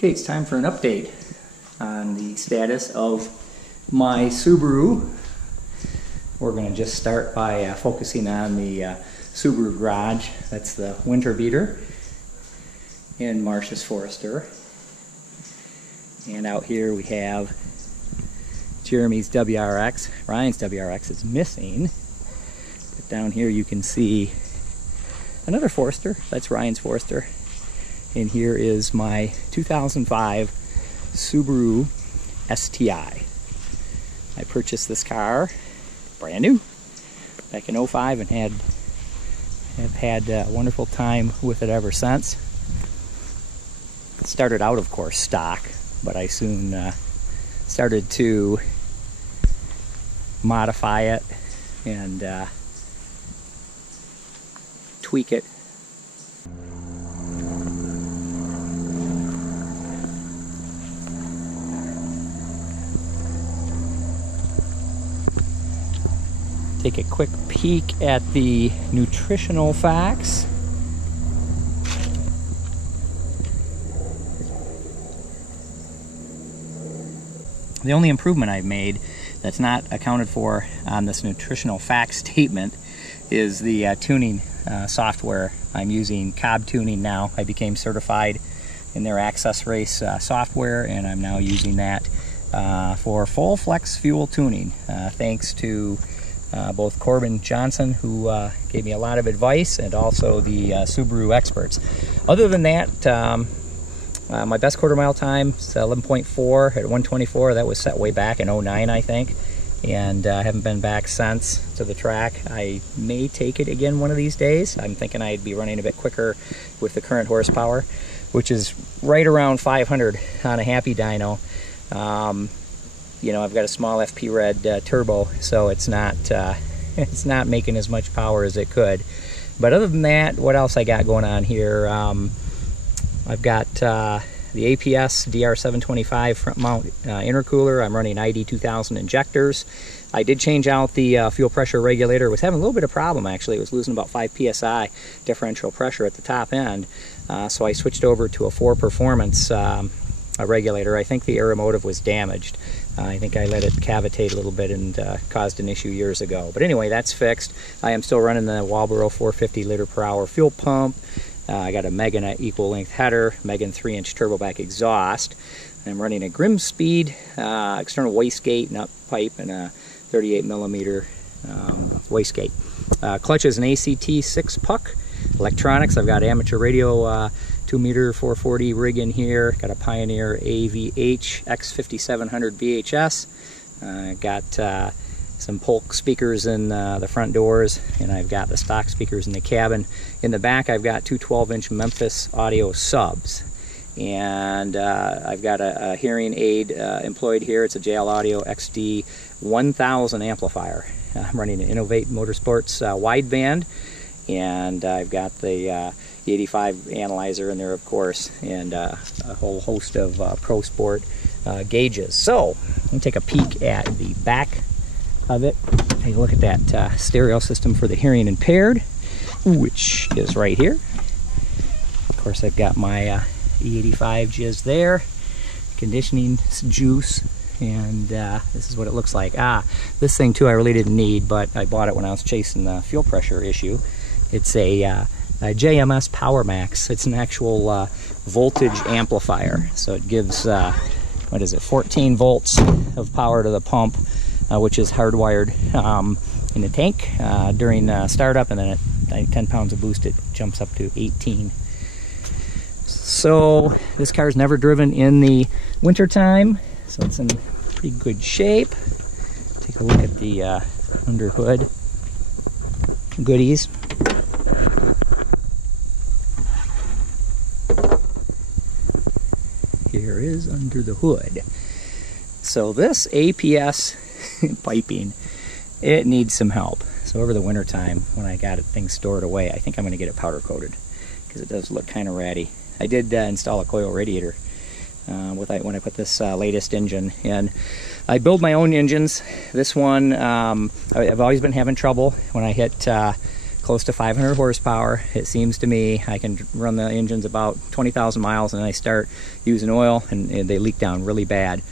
Okay, it's time for an update on the status of my Subaru. We're going to just start by focusing on the Subaru garage. That's the winter beater in Marsh's Forester. And out here we have Jeremy's WRX. Ryan's WRX is missing. But down here you can see another Forester. That's Ryan's Forester. And here is my 2005 Subaru STi. I purchased this car brand new back in 05 and have had a wonderful time with it ever since. It started out, of course, stock, but I soon started to modify it and tweak it. Take a quick peek at the nutritional facts. The only improvement I've made that's not accounted for on this nutritional facts statement is the tuning software. I'm using Cobb Tuning now. I became certified in their Access Race software, and I'm now using that for full flex fuel tuning, thanks to both Corbin Johnson, who gave me a lot of advice, and also the Subaru experts. Other than that, my best quarter mile time is 11.4 at 124. That was set way back in 09, I think, and I haven't been back since to the track. I may take it again one of these days. I'm thinking I'd be running a bit quicker with the current horsepower, which is right around 500 on a happy dyno. You know, I've got a small FP Red turbo, so it's not making as much power as it could. But other than that, what else I got going on here? I've got the APS DR725 front mount intercooler. I'm running ID 2000 injectors. I did change out the fuel pressure regulator. It was having a little bit of problem, actually. It was losing about 5 psi differential pressure at the top end. So I switched over to a 4 Performance regulator. I think the aeromotive was damaged. I think I let it cavitate a little bit and caused an issue years ago. But anyway, that's fixed. I am still running the Walbro 450 liter per hour fuel pump. I got a Megan equal length header, Megan 3-inch turbo back exhaust. I'm running a Grimspeed external wastegate nut pipe and a 38 millimeter wastegate. Clutch is an ACT 6 puck. Electronics, I've got amateur radio 2-meter 440 rig in here. Got a Pioneer AVH X5700 VHS. Got some Polk speakers in the front doors, and I've got the stock speakers in the cabin. In the back, I've got two 12-inch Memphis audio subs. And I've got a hearing aid employed here. It's a JL Audio XD 1000 amplifier. I'm running an Innovate Motorsports wideband. And I've got the 85 analyzer in there, of course, and a whole host of Pro Sport gauges. So, let me take a peek at the back of it. Take a look at that stereo system for the hearing impaired, which is right here. Of course, I've got my E85 jizz there, conditioning juice, and this is what it looks like. This thing too I really didn't need, but I bought it when I was chasing the fuel pressure issue. It's a JMS Power Max. It's an actual voltage amplifier. So it gives, 14 volts of power to the pump, which is hardwired in the tank during startup, and then at 10 pounds of boost, it jumps up to 18. So this car's never driven in the winter time, so it's in pretty good shape. Take a look at the under hood goodies. Here is under the hood. So this APS piping, it needs some help. So over the winter time, when I got things stored away, I think I'm going to get it powder coated because it does look kind of ratty. I did install a coil radiator when I put this latest engine in. I build my own engines. This one, I've always been having trouble when I hit close to 500 horsepower. It seems to me I can run the engines about 20,000 miles, and then I start using oil, and they leak down really bad.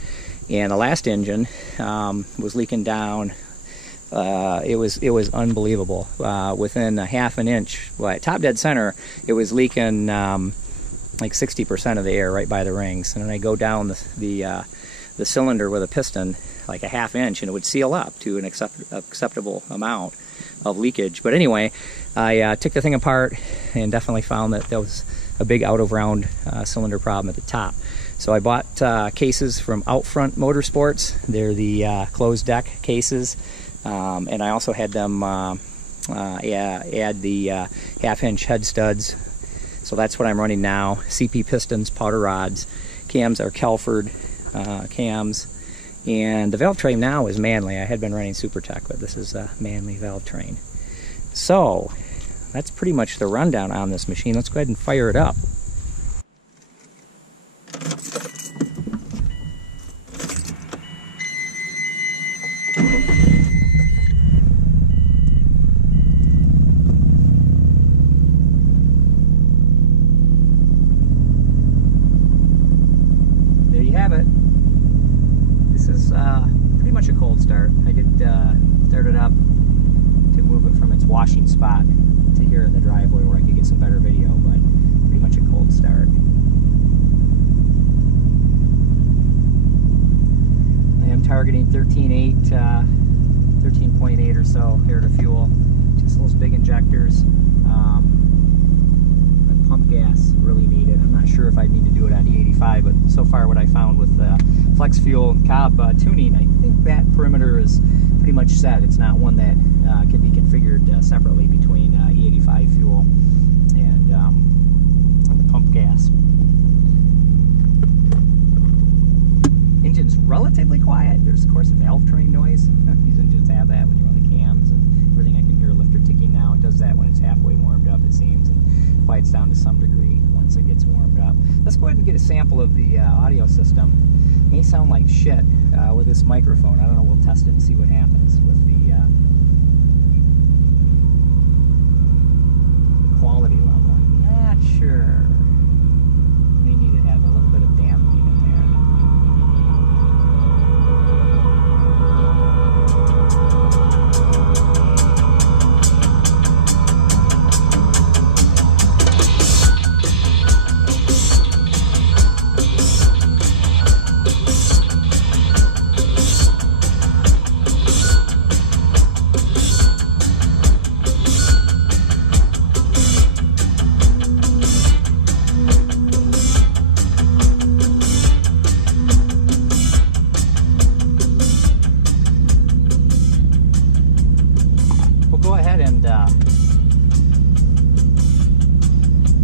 And the last engine was leaking down. It was unbelievable. Within a half an inch, well, at top dead center, it was leaking like 60% of the air right by the rings. And then I go down the cylinder with a piston like a half inch, and it would seal up to an acceptable amount of leakage. But anyway, I took the thing apart and definitely found that there was a big out of round cylinder problem at the top. So I bought cases from Outfront Motorsports. They're the closed deck cases, and I also had them add the half-inch head studs. So that's what I'm running now. CP pistons, powder rods, cams are Kelford cams, and the valve train now is Manley. I had been running SuperTech, but this is a Manley valve train. So that's pretty much the rundown on this machine. Let's go ahead and fire it up. There you have it. This is pretty much a cold start. I did start it up to move it from its washing spot to here in the driveway where I could get some better video, but pretty much a cold start. I am targeting 13.8 or so air to fuel. Just those big injectors. Pump gas really need it. I'm not sure if I need to do it on E85, but so far what I found with flex fuel and Cobb tuning, I think that perimeter is pretty much set. It's not one that can be configured separately between E85 fuel and the pump gas. Engine's relatively quiet. There's of course a valve train noise. These engines have that when you run the cams and everything. I can hear a lifter ticking now. It does that when it's halfway warmed up, it seems, and quiets down to some degree once it gets warmed up. Let's go ahead and get a sample of the audio system. It may sound like shit with this microphone. I don't know. We'll test it and see what happens with the quality level. I'm not sure. May need to have a little bit of dampening in there.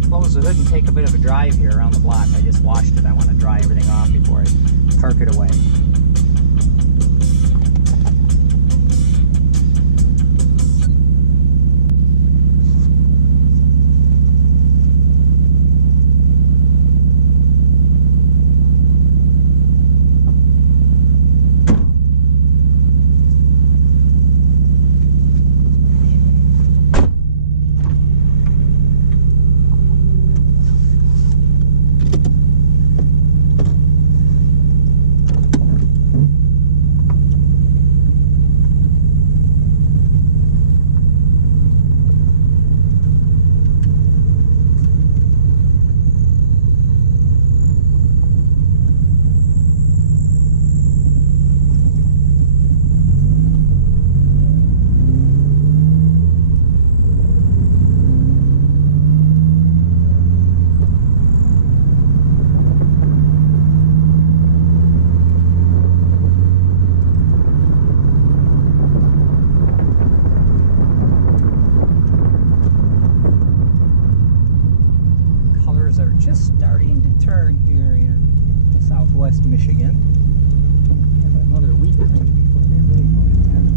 Close the hood and take a bit of a drive here around the block. I just washed it. I want to dry everything off before I park it away. Are just starting to turn here in southwest Michigan. We have another week or two before they really go to town.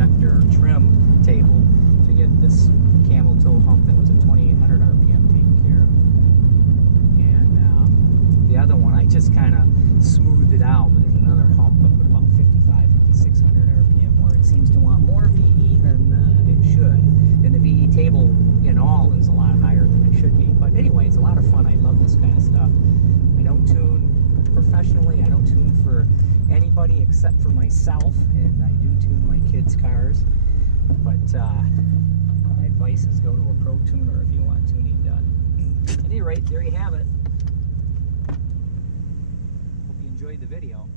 injector trim table to get this camel toe hump that was at 2,800 RPM taken care of. And the other one, I just kind of smoothed it out, but there's another hump up at about 5,600 RPM where it seems to want more VE than it should. And the VE table in all is a lot higher than it should be. But anyway, it's a lot of fun. I love this kind of stuff. I don't tune professionally. I don't tune for anybody except for myself, and I do tune my kids' cars. But my advice is go to a pro tuner if you want tuning done. At any rate, there you have it. Hope you enjoyed the video.